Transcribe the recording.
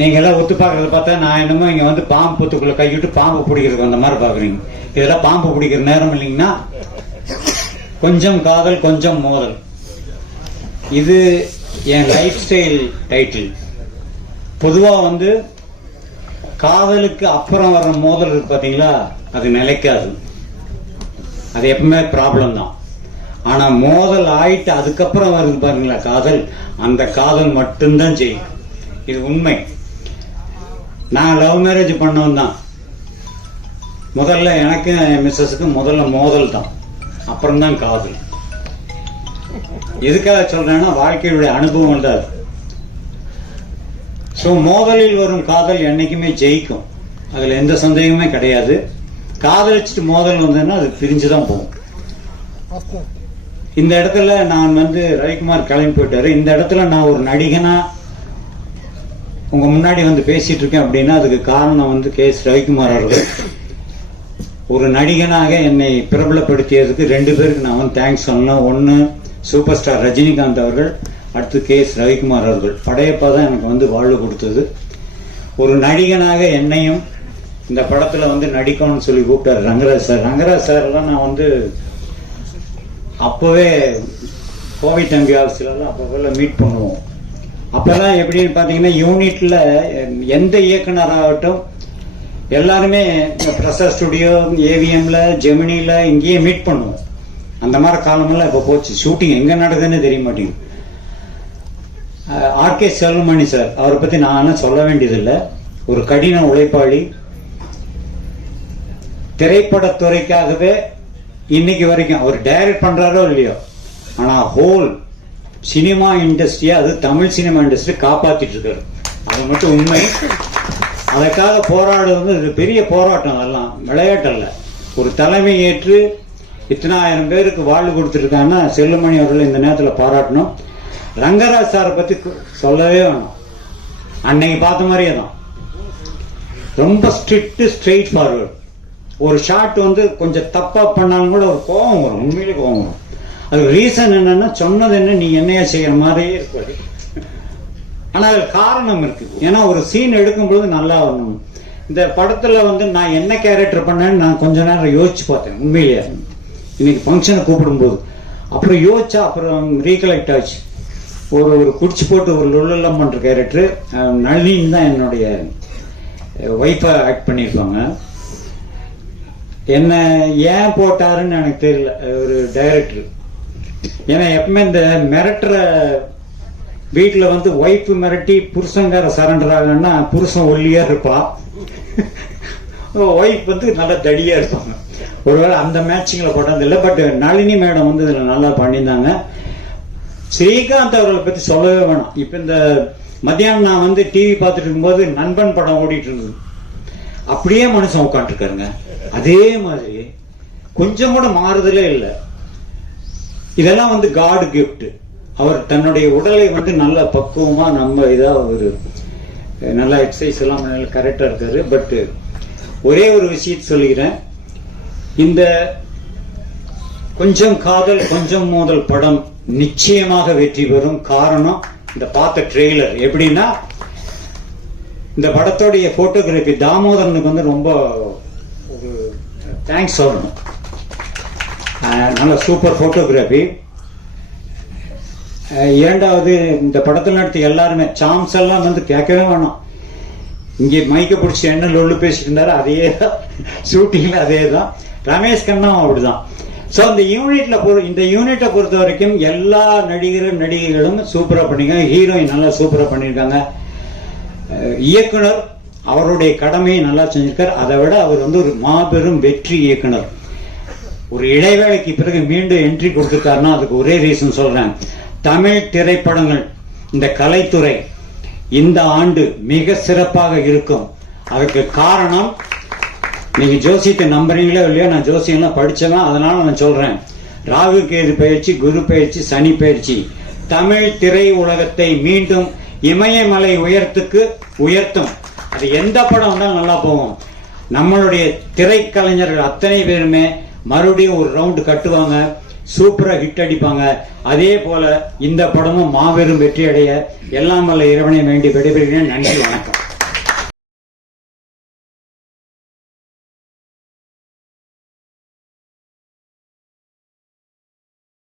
நீங்க எல்லாம் ஒத்து பார்க்கறத பார்த்தா நான் என்னமோ இங்கே வந்து பாம்பு புத்துக்குள்ள கையிட்டு பாம்பு பிடிக்கிறதுக்கு அந்த மாதிரி பார்க்குறீங்க. இதெல்லாம் பாம்பு பிடிக்கிற நேரம் இல்லைங்கன்னா கொஞ்சம் காதல் கொஞ்சம் மோதல். இது என் லைஃப் ஸ்டைல் டைட்டில் பொதுவாக வந்து காதலுக்கு அப்புறம் வர்ற மோதல் இருக்கு அது நிலைக்காது. அது எப்பவுமே ப்ராப்ளம் தான். ஆனால் மோதல் ஆயிட்டு அதுக்கப்புறம் வருது பாருங்களா காதல். அந்த காதல் மட்டும்தான் செய்யும். இது உண்மை. நான் லவ் மேரேஜ் பண்ணவன் தான். முதல்ல எனக்கு என் மிஸ்ஸஸுக்கும் முதல்ல மோதல் தான். அப்புறம் தான் காதல். எதுக்காக சொல்றேன்னா வாழ்க்கையுடைய அனுபவம் தான் அது ஸோ மோதலில் வரும் காதல் என்னைக்குமே ஜெயிக்கும். அதில் எந்த சந்தேகமே கிடையாது. காதலிச்சுட்டு மோதல் வந்ததுன்னா அது பிரிஞ்சு தான் போகும். இந்த இடத்துல நான் வந்து ரவிக்குமார் கிளம்பி போயிட்டாரு. இந்த இடத்துல நான் ஒரு நடிகனாக உங்க முன்னாடி வந்து பேசிட்டு இருக்கேன் அப்படின்னா அதுக்கு காரணம் வந்து கே எஸ் ரவிக்குமார் அவர்கள். ஒரு நடிகனாக என்னை பிரபலப்படுத்தியதுக்கு ரெண்டு பேருக்கு நான் வந்து தேங்க்ஸ் சொல்லணும். ஒன்று சூப்பர் ஸ்டார் ரஜினிகாந்த் அவர்கள் அடுத்து கே எஸ் ரவிக்குமார் அவர்கள். படையப்பா தான் எனக்கு வந்து வாழ்வு கொடுத்தது. ஒரு நடிகனாக என்னையும் இந்த படத்தில் வந்து நடிக்கணும்னு சொல்லி கூப்பிட்டாரு ரங்கராஜ் சார். ரங்கராஜ் சார் நான் வந்து அப்போவே கோவை தம்பி ஆஃபீஸ்லலாம் அப்போ மீட் பண்ணுவோம். அப்போல்லாம் எப்படின்னு பார்த்தீங்கன்னா யூனிட்ல எந்த இயக்குனராகட்டும் எல்லாருமே பிரசா ஸ்டுடியோ ஏவிஎம்ல ஜெமினில இங்கேயே மீட் பண்ணுவோம். அந்த மாதிரி காலமெல்லாம் இப்போ போச்சு. ஷூட்டிங் எங்கே நடக்குதுன்னு தெரிய மாட்டேங்குது. ஆர்கே செல்வமணி சார் அவரை பற்றி நான் என்ன சொல்ல வேண்டியதில்லை. ஒரு கடின உழைப்பாளி. திரைப்படத்துறைக்காகவே இன்னைக்கு வரைக்கும் அவர் டைரக்ட் பண்ணுறாரோ இல்லையோ? ஆனால் ஹோல் சினிமா இண்டஸ்ட்ரியை அது தமிழ் சினிமா இண்டஸ்ட்ரி காப்பாத்திட்டு இருக்காரு அது மட்டும் உண்மை. அதற்காக போராடுறது இது பெரிய போராட்டம் அதெல்லாம். விளையாட்டு அல்ல. ஒரு தலைமை ஏற்று இத்தனாயிரம் பேருக்கு வாழ்வு கொடுத்துருக்காங்கன்னா செல்லுமணி அவர்கள் இந்த நேரத்தில் பாராட்டணும். ரங்கராஜ் சாரை பற்றி சொல்லவே வேணும். அன்னைக்கு பார்த்த மாதிரியே தான். ரொம்ப ஸ்ட்ரிக்ட்டு ஸ்ட்ரெயிட் ஃபார்வர்டு ஒரு ஷாட் வந்து கொஞ்சம் தப்பாக பண்ணாலும் கூட ஒரு கோபம் வரும். உண்மையிலே கோபம் வரும். அதுக்கு ரீசன் என்னன்னா சொன்னது என்ன நீ என்னையா செய்யற மாதிரியே இருப்பாரு ஆனா அது காரணம் இருக்கு. ஏன்னா ஒரு சீன் எடுக்கும் பொழுது நல்லா வரணும். இந்த படத்துல வந்து நான் என்ன கேரக்டர் பண்ணேன்னு நான் கொஞ்ச நேரம் யோசிச்சு பார்த்தேன் உண்மையிலேயே. இன்னைக்கு ஃபங்க்ஷனை கூப்பிடும்போது. அப்புறம் யோசிச்சா அப்புறம் ரீகலெக்ட் ஆச்சு. ஒரு ஒரு குடிச்சு போட்டு ஒரு லொல்லெல்லாம் பண்ணுற கேரக்டர் நளினின்னு தான் என்னுடைய ஒய்ஃபை ஆக்ட் பண்ணியிருப்பாங்க என்ன ஏன் போட்டாருன்னு எனக்கு தெரியல. ஒரு டைரக்டர் ஏன்னா எப்பவுமே இந்த மிரட்டுற வீட்டுல வந்து ஒய்ஃபு மிரட்டி புருஷங்கார சரண்டர் ஆகணும்னா புருஷன் ஒல்லியா இருப்பான் ஒய்ஃப் வந்து நல்லா தடியா இருப்பாங்க. ஒருவேளை அந்த மேட்சிங்ல கொண்டாந்து இல்லை பட் நளினி மேடம் வந்து இதுல நல்லா பண்ணியிருந்தாங்க. ஸ்ரீகாந்த் அவர்களை பத்தி சொல்லவே வேணாம். இப்ப இந்த மத்தியானம் நான் வந்து டிவி பார்த்துட்டு இருக்கும்போது நண்பன் படம் ஓடிட்டு இருந்தது. அப்படியே மனுஷன் உட்காந்துருக்காருங்க அதே மாதிரி கொஞ்சம் கூட மாறுதலே இல்லை. இதெல்லாம் வந்து காடு கிஃப்ட் அவர் தன்னுடைய உடலை வந்து நல்ல பக்குவமா நம்ம இதாக ஒரு நல்லா எக்ஸசைஸ் எல்லாம் நல்லா கரெக்டாக இருக்காரு. பட்டு ஒரே ஒரு விஷயத்தை சொல்லுகிறேன் இந்த கொஞ்சம் காதல் கொஞ்சம் மோதல் படம் நிச்சயமாக வெற்றி பெறும் காரணம் இந்த பார்த்த ட்ரெய்லர் எப்படின்னா இந்த படத்தோடைய போட்டோகிராஃபி தாமோதரனுக்கு வந்து ரொம்ப ஒரு தேங்க்ஸ் சொல்லணும். நல்ல சூப்பர் ஃபோட்டோகிராஃபி இரண்டாவது இந்த படத்தில் நடித்த எல்லாருமே சாம்ஸ் எல்லாம் வந்து கேட்கவே வேணாம். இங்கே மைக்கை பிடிச்சி என்ன லொல்லு பேசிட்டு அதே தான். ஷூட்டிங்கில் அதே தான். ரமேஷ் கண்ணாவும் அப்படிதான். ஸோ இந்த யூனிட்ல பொறு இந்த யூனிட்டை பொறுத்த வரைக்கும் எல்லா நடிகரும் நடிகைகளும் சூப்பராக பண்ணியிருக்காங்க ஹீரோயின் நல்லா சூப்பராக பண்ணியிருக்காங்க இயக்குனர் அவருடைய கடமையை நல்லா செஞ்சிருக்கார். அதை விட அவர் வந்து ஒரு மாபெரும் வெற்றி இயக்குனர். ஒரு இடைவேளைக்கு பிறகு மீண்டும் என்ட்ரி கொடுத்துருக்காருன்னா அதுக்கு ஒரே ரீசன் சொல்றேன். தமிழ் திரைப்படங்கள் இந்த கலைத்துறை இந்த ஆண்டு மிக சிறப்பாக இருக்கும். அதுக்கு காரணம் நீங்க ஜோசியத்தை நம்புறீங்களோ இல்லையோ நான் ஜோசியம்லாம் படிச்சவன் அதனால நான் சொல்றேன். ராகு கேது பயிற்சி குரு பயிற்சி சனி பயிற்சி. தமிழ் திரை உலகத்தை மீண்டும் இமயமலை உயரத்துக்கு உயர்த்தும். அது எந்த படம் வந்தாலும் நல்லா போகும். நம்மளுடைய திரைக்கலைஞர்கள் அத்தனை பேருமே மறுபடியும் ஒரு ரவுண்டு கட்டுவாங்க. சூப்பராக ஹிட் அடிப்பாங்க. அதே போல இந்த படமும் மாபெரும் வெற்றி அடைய எல்லாம் வல்ல இறைவனை வேண்டி விடைபெறுகிறேன். நன்றி வணக்கம்.